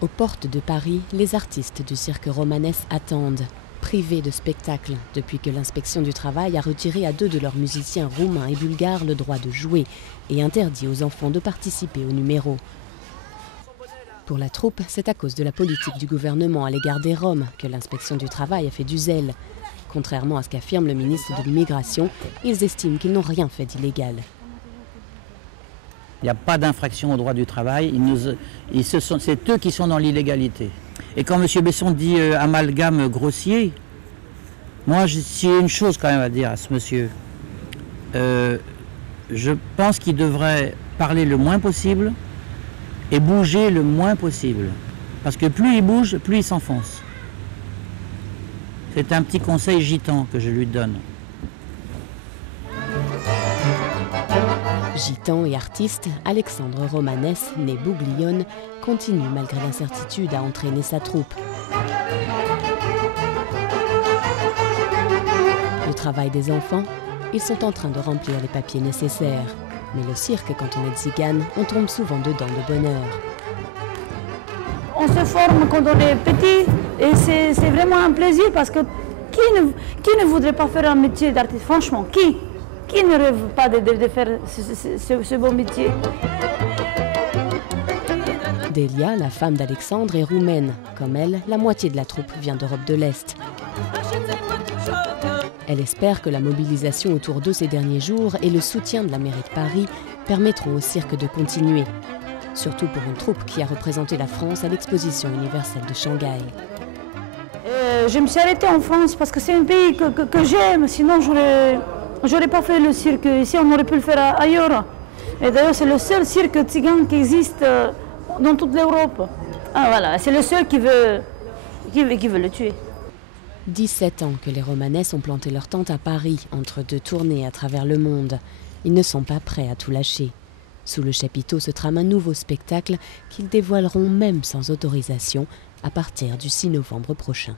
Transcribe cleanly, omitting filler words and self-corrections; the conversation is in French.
Aux portes de Paris, les artistes du cirque romanesque attendent, privés de spectacle, depuis que l'inspection du travail a retiré à 2 de leurs musiciens roumains et bulgares le droit de jouer et interdit aux enfants de participer au numéro. Pour la troupe, c'est à cause de la politique du gouvernement à l'égard des Roms que l'inspection du travail a fait du zèle. Contrairement à ce qu'affirme le ministre de l'Immigration, ils estiment qu'ils n'ont rien fait d'illégal. Il n'y a pas d'infraction au droit du travail, c'est eux qui sont dans l'illégalité. Et quand M. Besson dit amalgame grossier, moi j'ai une chose quand même à dire à ce monsieur. Je pense qu'il devrait parler le moins possible et bouger le moins possible. Parce que plus il bouge, plus il s'enfonce. C'est un petit conseil gitan que je lui donne. Gitan et artiste, Alexandre Romanès, né Bouglione, continue malgré l'incertitude à entraîner sa troupe. Le travail des enfants, ils sont en train de remplir les papiers nécessaires. Mais le cirque, quand on est tzigane, on tombe souvent dedans de bonheur. On se forme quand on est petit et c'est vraiment un plaisir parce que qui ne voudrait pas faire un métier d'artiste? Franchement, qui ne rêve pas de faire ce beau métier? Delia, la femme d'Alexandre, est roumaine. Comme elle, la moitié de la troupe vient d'Europe de l'Est. Elle espère que la mobilisation autour d'eux ces derniers jours et le soutien de la mairie de Paris permettront au cirque de continuer. Surtout pour une troupe qui a représenté la France à l'exposition universelle de Shanghai. Je me suis arrêtée en France parce que c'est un pays que j'aime, sinon j'aurais pas fait le cirque ici, on aurait pu le faire ailleurs. Et d'ailleurs c'est le seul cirque tzigane qui existe dans toute l'Europe. Ah, voilà, c'est le seul qui veut le tuer. 17 ans que les Romanès ont planté leur tente à Paris, entre 2 tournées à travers le monde. Ils ne sont pas prêts à tout lâcher. Sous le chapiteau se trame un nouveau spectacle qu'ils dévoileront même sans autorisation à partir du 6 novembre prochain.